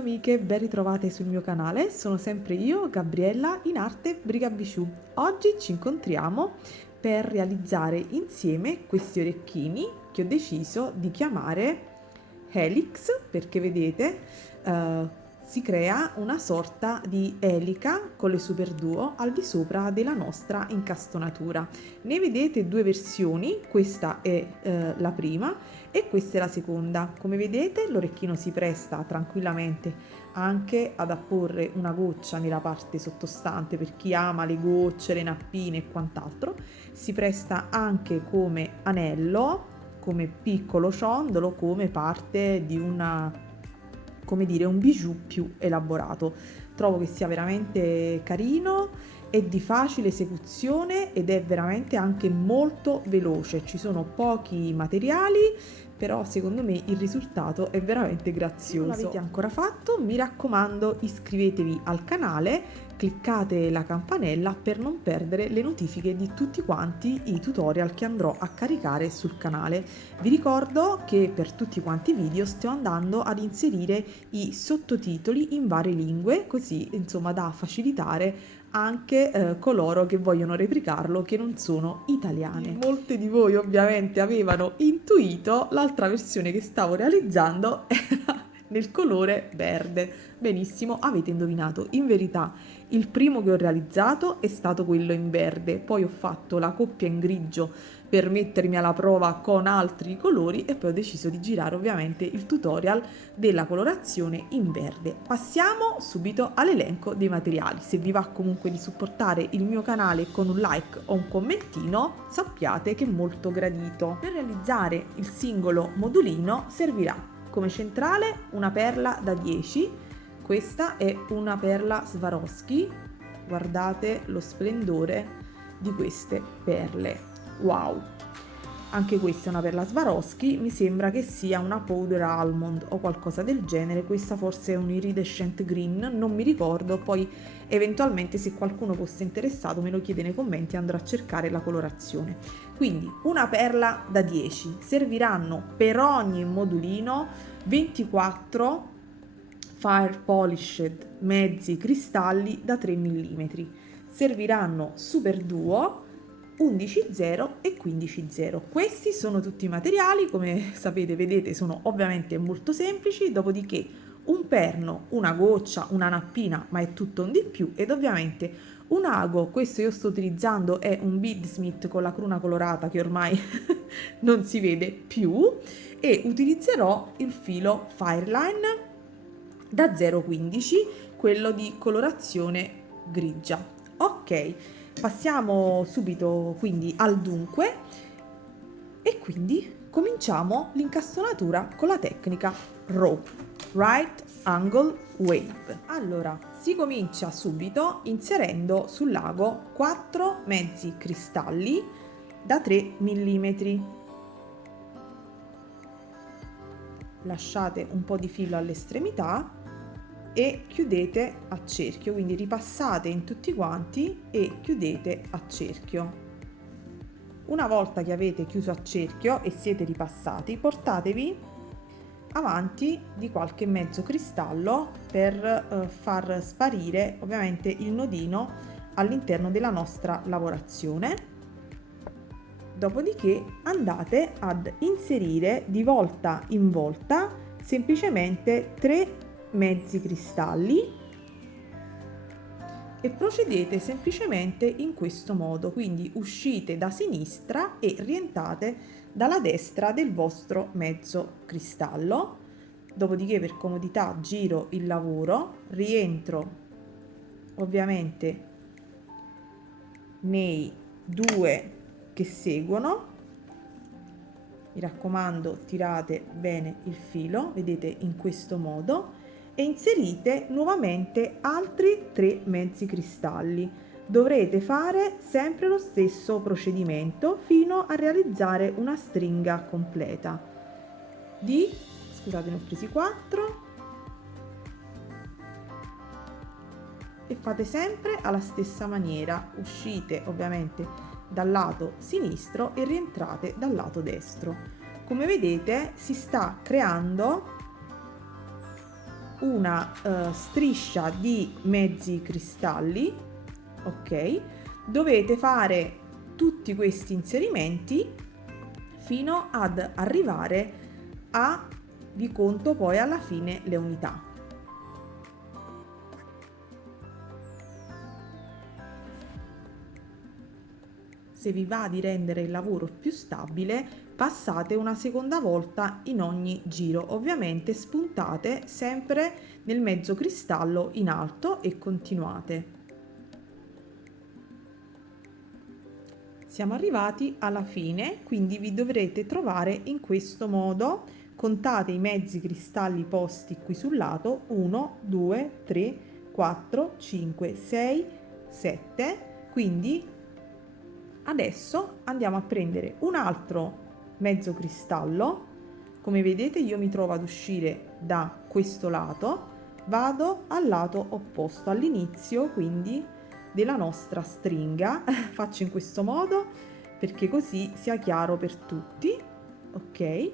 amiche, ben ritrovate sul mio canale, sono sempre io, Gabriella, in arte Brigabichou. Oggi ci incontriamo per realizzare insieme questi orecchini che ho deciso di chiamare Helix, perché vedete si crea una sorta di elica con le super duo al di sopra della nostra incastonatura. Ne vedete due versioni, questa è la prima e questa è la seconda. Come vedete l'orecchino si presta tranquillamente anche ad apporre una goccia nella parte sottostante per chi ama le gocce, le nappine e quant'altro. Si presta anche come anello, come piccolo ciondolo, come parte di una, come dire, un bijou più elaborato. Trovo che sia veramente carino, è di facile esecuzione ed è veramente anche molto veloce. Ci sono pochi materiali, però secondo me il risultato è veramente grazioso. Se non l'avete ancora fatto, mi raccomando, iscrivetevi al canale, cliccate la campanella per non perdere le notifiche di tutti quanti i tutorial che andrò a caricare sul canale. Vi ricordo che per tutti quanti i video sto andando ad inserire i sottotitoli in varie lingue, così insomma da facilitare anche coloro che vogliono replicarlo che non sono italiane. Molte di voi ovviamente avevano intuito l'altra versione che stavo realizzando era nel colore verde. Benissimo, avete indovinato. In verità il primo che ho realizzato è stato quello in verde, poi ho fatto la coppia in grigio per mettermi alla prova con altri colori e poi ho deciso di girare ovviamente il tutorial della colorazione in verde. Passiamo subito all'elenco dei materiali. Se vi va comunque di supportare il mio canale con un like o un commentino, sappiate che è molto gradito. Per realizzare il singolo modulino servirà come centrale una perla da 10. Questa è una perla Swarovski, guardate lo splendore di queste perle, wow! Anche questa è una perla Swarovski, mi sembra che sia una powder almond o qualcosa del genere, questa forse è un iridescent green, non mi ricordo, poi eventualmente se qualcuno fosse interessato me lo chiede nei commenti e andrò a cercare la colorazione. Quindi una perla da 10, serviranno per ogni modulino 24 Fire Polished mezzi cristalli da 3 mm. Serviranno Super Duo 11,0 e 15,0. Questi sono tutti i materiali, come sapete, vedete, sono ovviamente molto semplici, dopodiché un perno, una goccia, una nappina, ma è tutto un di più, ed ovviamente un ago. Questo io sto utilizzando è un Beadsmith con la cruna colorata che ormai non si vede più, e utilizzerò il filo Fireline da 0,15, quello di colorazione grigia. Ok, passiamo subito quindi al dunque e quindi cominciamo l'incastonatura con la tecnica RAW, Right Angle Wave. Allora, si comincia subito inserendo sul lago 4 mezzi cristalli da 3 mm. Lasciate un po' di filo all'estremità e chiudete a cerchio, quindi ripassate in tutti quanti e chiudete a cerchio. Una volta che avete chiuso a cerchio e siete ripassati, portatevi avanti di qualche mezzo cristallo per far sparire ovviamente il nodino all'interno della nostra lavorazione. Dopodiché andate ad inserire di volta in volta semplicemente 3 mezzi cristalli e procedete semplicemente in questo modo, quindi uscite da sinistra e rientrate dalla destra del vostro mezzo cristallo. Dopodiché per comodità giro il lavoro, rientro ovviamente nei due che seguono. Mi raccomando, tirate bene il filo, vedete, in questo modo, e inserite nuovamente altri 3 mezzi cristalli. Dovrete fare sempre lo stesso procedimento fino a realizzare una stringa completa scusate, ne ho presi 4 e fate sempre alla stessa maniera. Uscite ovviamente dal lato sinistro e rientrate dal lato destro. Come vedete si sta creando una striscia di mezzi cristalli, ok? Dovete fare tutti questi inserimenti fino ad arrivare a, vi conto poi alla fine le unità. Se vi va di rendere il lavoro più stabile, passate una seconda volta in ogni giro. Ovviamente spuntate sempre nel mezzo cristallo in alto e continuate. Siamo arrivati alla fine, quindi vi dovrete trovare in questo modo. Contate i mezzi cristalli posti qui sul lato: 1, 2, 3, 4, 5, 6, 7. Quindi adesso andiamo a prendere un altro mezzo cristallo. Come vedete io mi trovo ad uscire da questo lato, vado al lato opposto all'inizio quindi della nostra stringa. Faccio in questo modo perché così sia chiaro per tutti. Ok,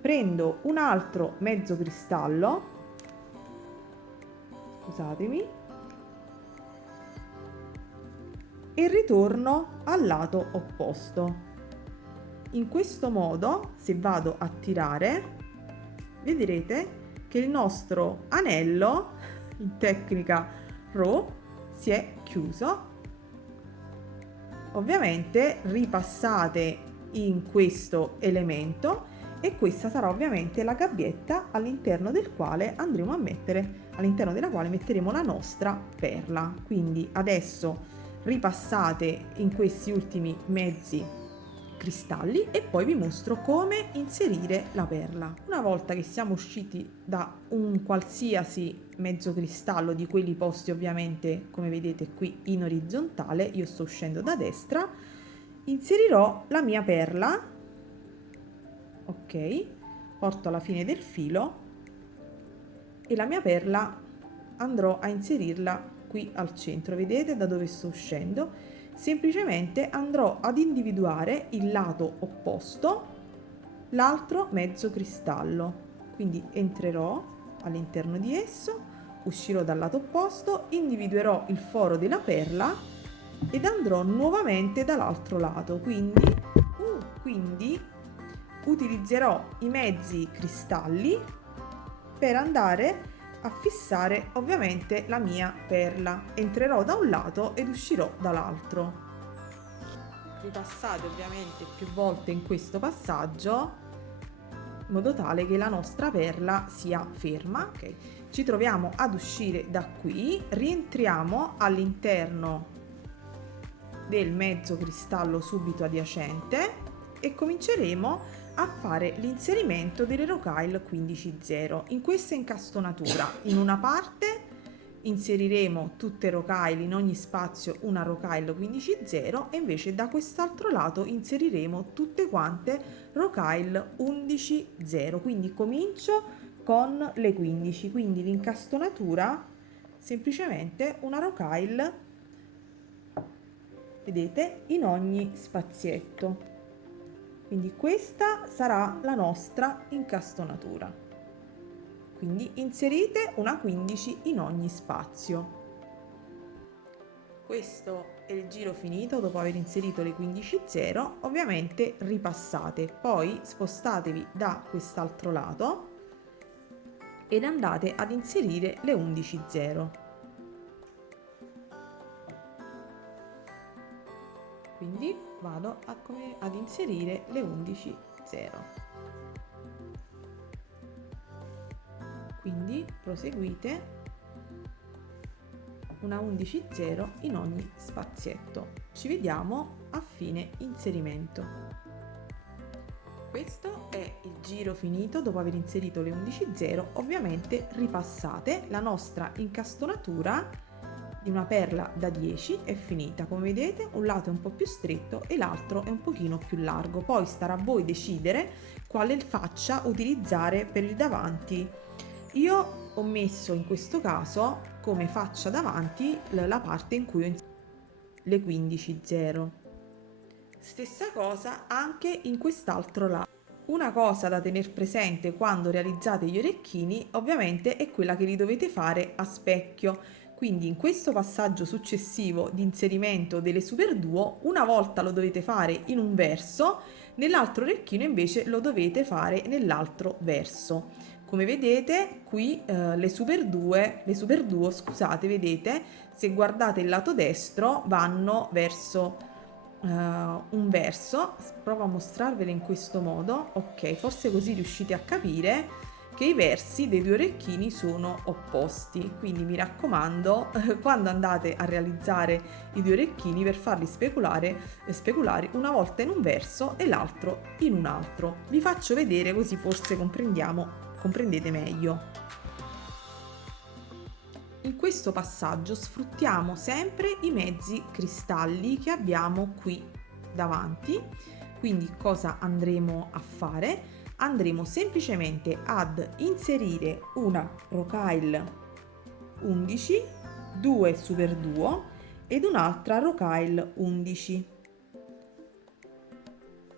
prendo un altro mezzo cristallo, scusatemi, e ritorno al lato opposto. In questo modo, se vado a tirare, vedrete che il nostro anello, in tecnica RAW, si è chiuso. Ovviamente ripassate in questo elemento e questa sarà ovviamente la gabbietta all'interno del quale andremo a mettere, all'interno della quale metteremo la nostra perla. Quindi adesso ripassate in questi ultimi mezzi cristalli e poi vi mostro come inserire la perla. Una volta che siamo usciti da un qualsiasi mezzo cristallo di quelli posti ovviamente come vedete qui in orizzontale, io sto uscendo da destra, inserirò la mia perla, ok, porto alla fine del filo e la mia perla andrò a inserirla qui al centro. Vedete da dove sto uscendo? Semplicemente andrò ad individuare il lato opposto, l'altro mezzo cristallo, quindi entrerò all'interno di esso, uscirò dal lato opposto, individuerò il foro della perla ed andrò nuovamente dall'altro lato, quindi utilizzerò i mezzi cristalli per andare a fissare ovviamente la mia perla. Entrerò da un lato ed uscirò dall'altro. Ripassate ovviamente più volte in questo passaggio in modo tale che la nostra perla sia ferma. Okay. Ci troviamo ad uscire da qui, rientriamo all'interno del mezzo cristallo subito adiacente e cominceremo a fare l'inserimento delle rocaille 15-0 in questa incastonatura. In una parte inseriremo tutte rocaille, in ogni spazio una rocaille 15-0 e invece da quest'altro lato inseriremo tutte quante rocaille 11-0. Quindi comincio con le 15, quindi l'incastonatura semplicemente una rocaille, vedete, in ogni spazietto. Quindi questa sarà la nostra incastonatura. Quindi inserite una 15 in ogni spazio. Questo è il giro finito dopo aver inserito le 15-0. Ovviamente ripassate, poi spostatevi da quest'altro lato ed andate ad inserire le 11-0. Quindi vado ad inserire le 11-0. Quindi proseguite una 11-0 in ogni spazietto. Ci vediamo a fine inserimento. Questo è il giro finito dopo aver inserito le 11-0. Ovviamente ripassate, la nostra incastonatura di una perla da 10 è finita. Come vedete un lato è un po' più stretto e l'altro è un pochino più largo, poi starà a voi decidere quale faccia utilizzare per il davanti. Io ho messo in questo caso come faccia davanti la parte in cui ho inserito le 15-0. Stessa cosa anche in quest'altro lato. Una cosa da tenere presente quando realizzate gli orecchini ovviamente è quella che li dovete fare a specchio. Quindi in questo passaggio successivo di inserimento delle superduo, una volta lo dovete fare in un verso, nell'altro orecchino invece lo dovete fare nell'altro verso. Come vedete qui le superduo, scusate, vedete, se guardate il lato destro vanno verso un verso. Provo a mostrarvele in questo modo. Ok, forse così riuscite a capire che i versi dei due orecchini sono opposti, quindi mi raccomando quando andate a realizzare i due orecchini, per farli speculare una volta in un verso e l'altro in un altro. Vi faccio vedere così forse comprendete meglio. In questo passaggio sfruttiamo sempre i mezzi cristalli che abbiamo qui davanti. Quindi cosa andremo a fare? Andremo semplicemente ad inserire una rocaille 11, 2 superduo ed un'altra rocaille 11.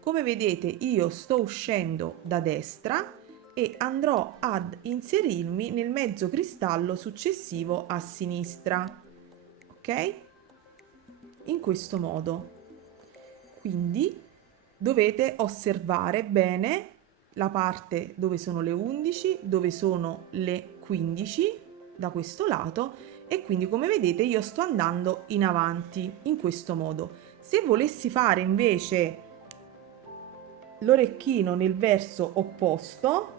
Come vedete io sto uscendo da destra e andrò ad inserirmi nel mezzo cristallo successivo a sinistra, ok? In questo modo. Quindi dovete osservare bene la parte dove sono le 11, dove sono le 15 da questo lato, e quindi come vedete io sto andando in avanti in questo modo. Se volessi fare invece l'orecchino nel verso opposto,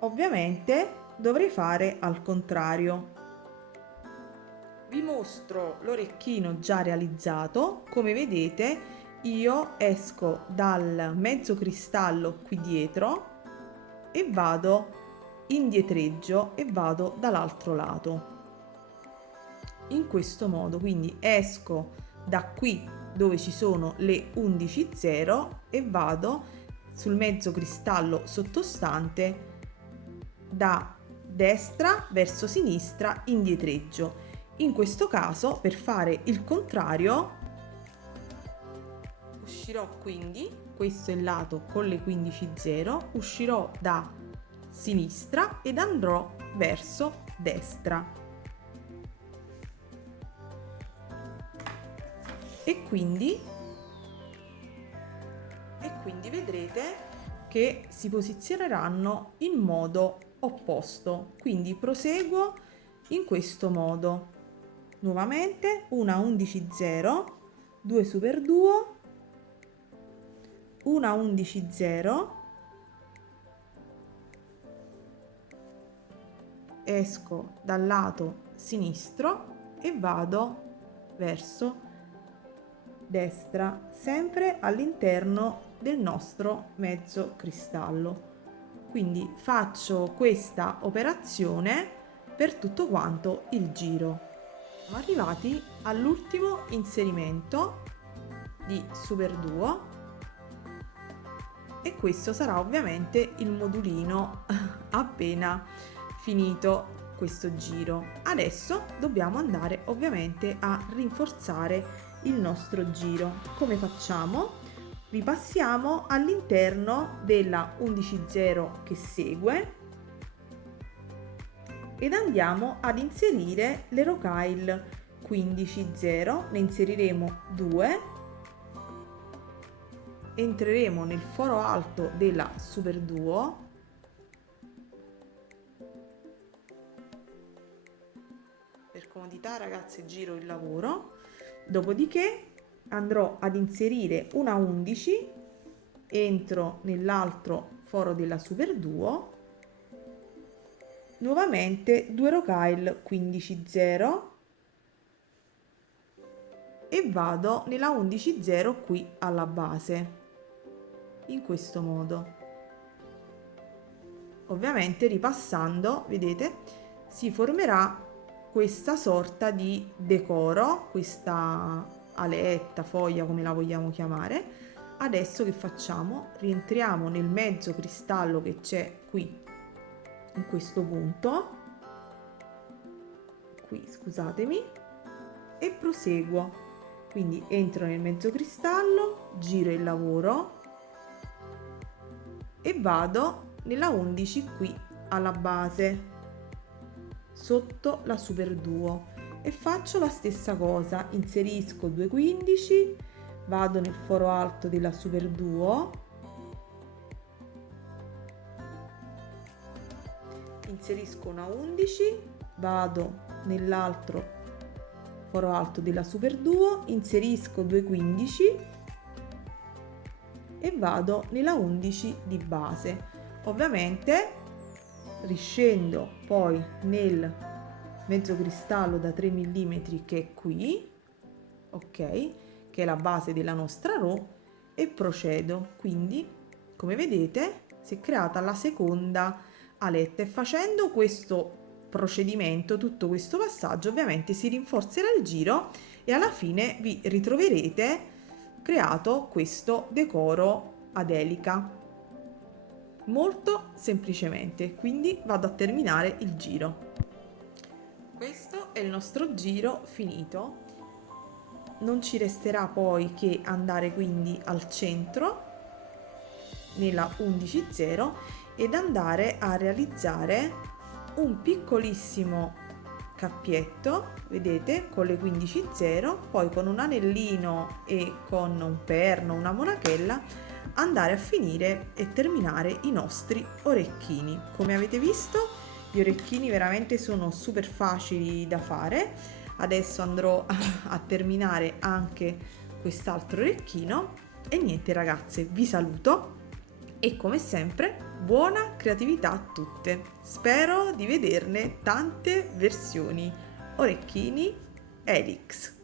ovviamente dovrei fare al contrario. Vi mostro l'orecchino già realizzato. Come vedete io esco dal mezzo cristallo qui dietro e vado indietreggio e vado dall'altro lato in questo modo. Quindi esco da qui dove ci sono le 11.0 e vado sul mezzo cristallo sottostante da destra verso sinistra indietreggio. In questo caso, per fare il contrario, uscirò, quindi questo è il lato con le 15.0, uscirò da sinistra ed andrò verso destra. E quindi vedrete che si posizioneranno in modo opposto. Quindi proseguo in questo modo. Nuovamente una 11.0, 2 superduo, una 11.0, esco dal lato sinistro e vado verso destra, sempre all'interno del nostro mezzo cristallo. Quindi faccio questa operazione per tutto quanto il giro. Siamo arrivati all'ultimo inserimento di superduo e questo sarà ovviamente il modulino appena finito questo giro. Adesso dobbiamo andare ovviamente a rinforzare il nostro giro. Come facciamo? Ripassiamo all'interno della 11.0 che segue ed andiamo ad inserire le rocaille 15.0, ne inseriremo 2, entreremo nel foro alto della superduo, per comodità ragazze giro il lavoro, dopodiché andrò ad inserire una 11, entro nell'altro foro della superduo, nuovamente 2 rocaille 15.0 e vado nella 11.0 qui alla base, in questo modo. Ovviamente ripassando, vedete, si formerà questa sorta di decoro, questa aletta, foglia, come la vogliamo chiamare. Adesso che facciamo? Rientriamo nel mezzo cristallo che c'è qui in questo punto, qui scusatemi, e proseguo. Quindi entro nel mezzo cristallo, giro il lavoro, e vado nella 11 qui alla base, sotto la super duo, e faccio la stessa cosa, inserisco 2 15, vado nel foro alto della super duo, inserisco una 11, vado nell'altro foro alto della super duo, inserisco 2 15 e vado nella 11 di base. Ovviamente riscendo poi nel mezzo cristallo da 3 mm che è qui, ok, che è la base della nostra row, e procedo. Quindi, come vedete, si è creata la seconda aletta, e facendo questo procedimento, tutto questo passaggio, ovviamente si rinforzerà il giro e alla fine vi ritroverete creato questo decoro ad elica molto semplicemente. Quindi vado a terminare il giro. Questo è il nostro giro finito. Non ci resterà poi che andare quindi al centro nella 11.0 ed andare a realizzare un piccolissimo cappietto, vedete, con le 15.0, poi con un anellino e con un perno, una monachella, andare a finire e terminare i nostri orecchini. Come avete visto, gli orecchini veramente sono super facili da fare. Adesso andrò a terminare anche quest'altro orecchino e niente ragazze, vi saluto e come sempre buona creatività a tutte. Spero di vederne tante versioni. Orecchini Helix.